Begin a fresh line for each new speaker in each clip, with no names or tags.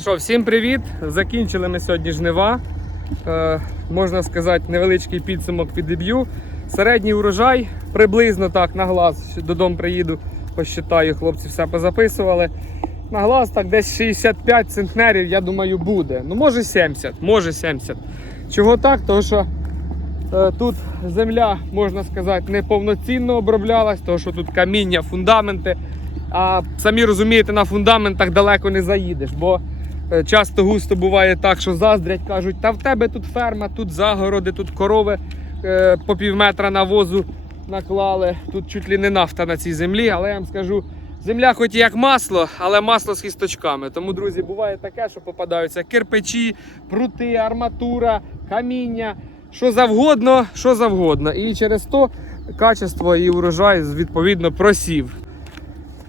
Що, всім привіт! Закінчили ми сьогодні жнива. Е, можна сказати, невеличкий підсумок підіб'ю. Середній урожай приблизно так на глаз. Додому приїду, посчитаю, хлопці все позаписували. На глаз так десь 65 центнерів, я думаю, буде. Ну, може 70, може 70. Чого так? Тому що е, тут земля, можна сказати, неповноцінно оброблялась, тому що тут каміння, фундаменти. А самі розумієте, на фундаментах далеко не заїдеш, бо часто густо буває так, що заздрять, кажуть, та в тебе тут ферма, тут загороди, тут корови е, по пів метра навозу наклали. Тут чуть ли не нафта на цій землі, але я вам скажу, земля хоч і як масло, але масло з кісточками. Тому, друзі, буває таке, що попадаються кирпичі, прути, арматура, каміння, що завгодно, що завгодно. І через то качество і урожай відповідно просів.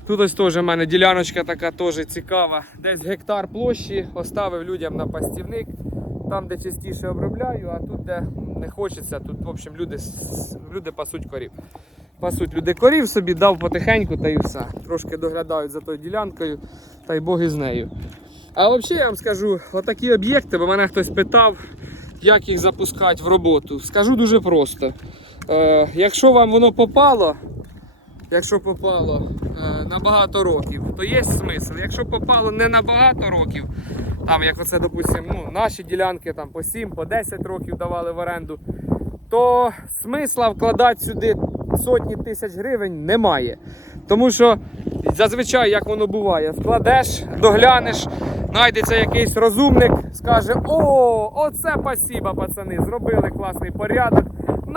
Тут ось теж в мене діляночка така теж цікава. Десь гектар площі оставив людям на пастівник. Там, де частіше обробляю, а тут, де не хочеться, тут, в общем, люди, люди пасуть корів. Пасуть люди корів собі, дав потихеньку та і все. Трошки доглядають за тою ділянкою, та й Бог із нею. А взагалі я вам скажу, отакі об'єкти, бо мене хтось питав, як їх запускати в роботу. Скажу дуже просто. Е, якщо вам воно попало, якщо попало е, на багато років, то є смисл. Якщо попало не на багато років, там як оце, допустимо, ну, наші ділянки там по 7, по 10 років давали в оренду, то смисла вкладати сюди сотні тисяч гривень немає. Тому що зазвичай, як воно буває, вкладеш, доглянеш, знайдеться якийсь розумник, скаже: О, оце спасіба, пацани, зробили класний порядок.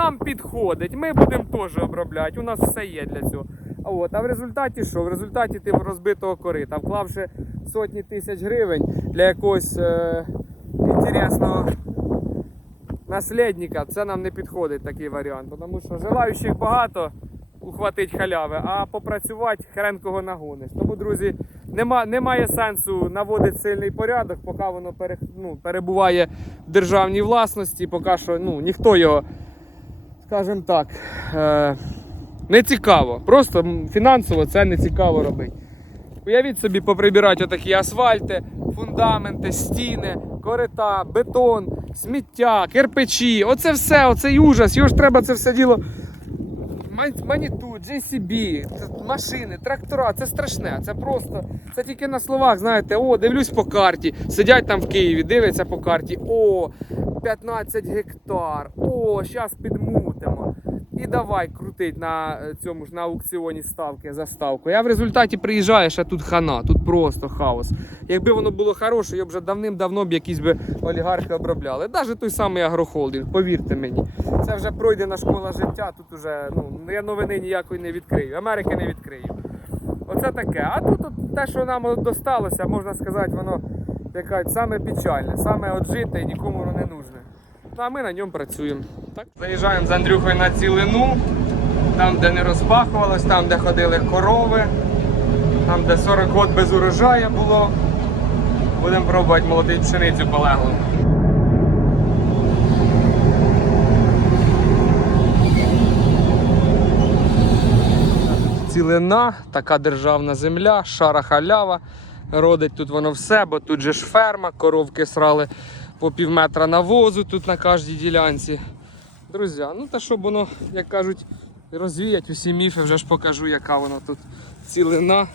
Нам підходить, ми будемо теж обробляти. У нас все є для цього. А от, а в результаті що? В результаті ти розбитого корита, вклавши сотні тисяч гривень для якогось е, інтересного наслідника, це нам не підходить такий варіант. Тому що желаючих багато ухватить халяви, а попрацювати хрен кого нагониш. Тому, друзі, нема, немає сенсу наводити сильний порядок, поки воно пере, ну, перебуває в державній власності, поки що ну, ніхто його, скажімо так, е, не цікаво. Просто фінансово це не цікаво робити. Уявіть собі, поприбирати отакі асфальти, фундаменти, стіни, корита, бетон, сміття, кирпичі. Оце все, оцей ужас. Його ж треба це все діло. Ман- Маніту, JCB, машини, трактора, це страшне. Це просто. Це тільки на словах, знаєте, о, дивлюсь по карті. Сидять там в Києві, дивляться по карті. О, 15 гектар. О, зараз підмутимо. І давай крутить на е, цьому ж на аукціоні ставки за ставку. Я в результаті приїжджаєш, а тут хана, тут просто хаос. Якби воно було хороше, я б вже давним-давно б якісь би олігархи обробляли. Навіть той самий агрохолдинг, повірте мені. Це вже пройдена школа життя. Тут уже ну я новини ніякої не відкрию, Америки не відкрию. Оце таке. А тут от те, що нам досталося, можна сказати, воно яка саме печальне, саме отжите і нікому воно не нужне. А ми на ньому працюємо. Так? Заїжджаємо з Андрюхою на цілину, там, де не розпахувалось, там, де ходили корови, там, де 40 год без урожаю було. Будемо пробувати молотити пшеницю полеглу. Цілина, така державна земля, шара халява. Родить тут воно все, бо тут же ж ферма, коровки срали по пів метра навозу тут на кожній ділянці. Друзі, ну та щоб воно, як кажуть, розвіять усі міфи, вже ж покажу, яка вона тут цілина.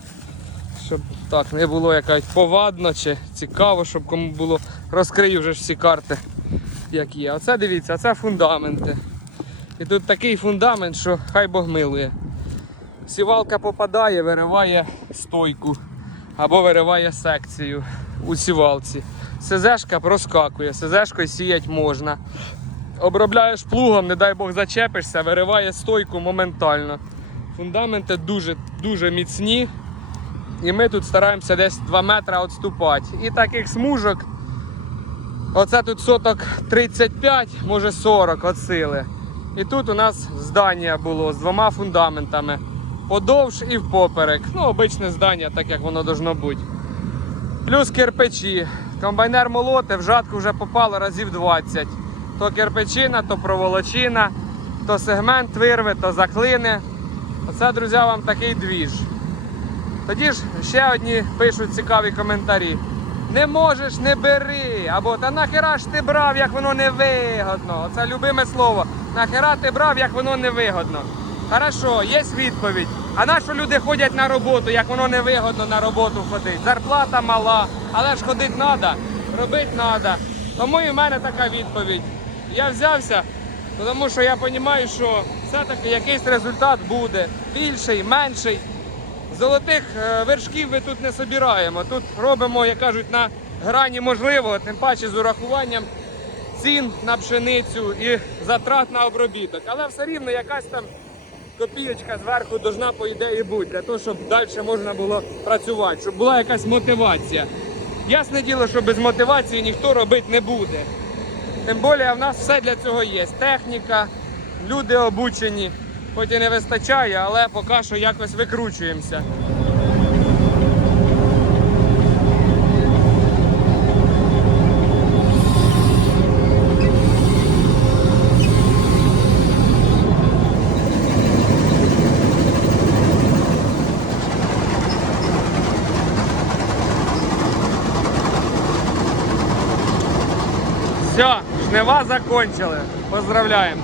Щоб так не було якась повадно чи цікаво, щоб кому було. Розкрию вже ж всі карти, як є. Оце дивіться, це фундаменти. І тут такий фундамент, що хай Бог милує. Сівалка попадає, вириває стойку або вириває секцію у сівалці. СЗшка проскакує, СЗшкою сіять можна. Обробляєш плугом, не дай Бог зачепишся, вириває стойку моментально. Фундаменти дуже, дуже міцні. І ми тут стараємося десь 2 метри відступати. І таких смужок, оце тут соток 35, може 40 від сили. І тут у нас здання було з двома фундаментами. Подовж і впоперек. Ну, обичне здання, так як воно должно бути. Плюс кирпичі. Комбайнер молоти в жатку вже попало разів 20. То кирпичина, то проволочина, то сегмент вирве, то заклине. Оце, друзі, вам такий двіж. Тоді ж ще одні пишуть цікаві коментарі. Не можеш, не бери. Або та нахера ж ти брав, як воно не вигодно. Це любиме слово. Нахера ти брав, як воно не вигодно. Хорошо, є відповідь. А на що люди ходять на роботу, як воно не вигодно на роботу ходити? Зарплата мала, але ж ходити треба, робити треба. Тому і в мене така відповідь. Я взявся, тому що я розумію, що все-таки якийсь результат буде. Більший, менший. Золотих е, вершків ми тут не собираємо. Тут робимо, як кажуть, на грані можливого, тим паче з урахуванням цін на пшеницю і затрат на обробіток. Але все рівно якась там копієчка зверху должна, по ідеї, бути, для того, щоб далі можна було працювати, щоб була якась мотивація. Ясне діло, що без мотивації ніхто робити не буде. Тим більше в нас все для цього є. Техніка, люди обучені. Хоч і не вистачає, але поки що якось викручуємося. Все, жнива закончили. Поздравляємо.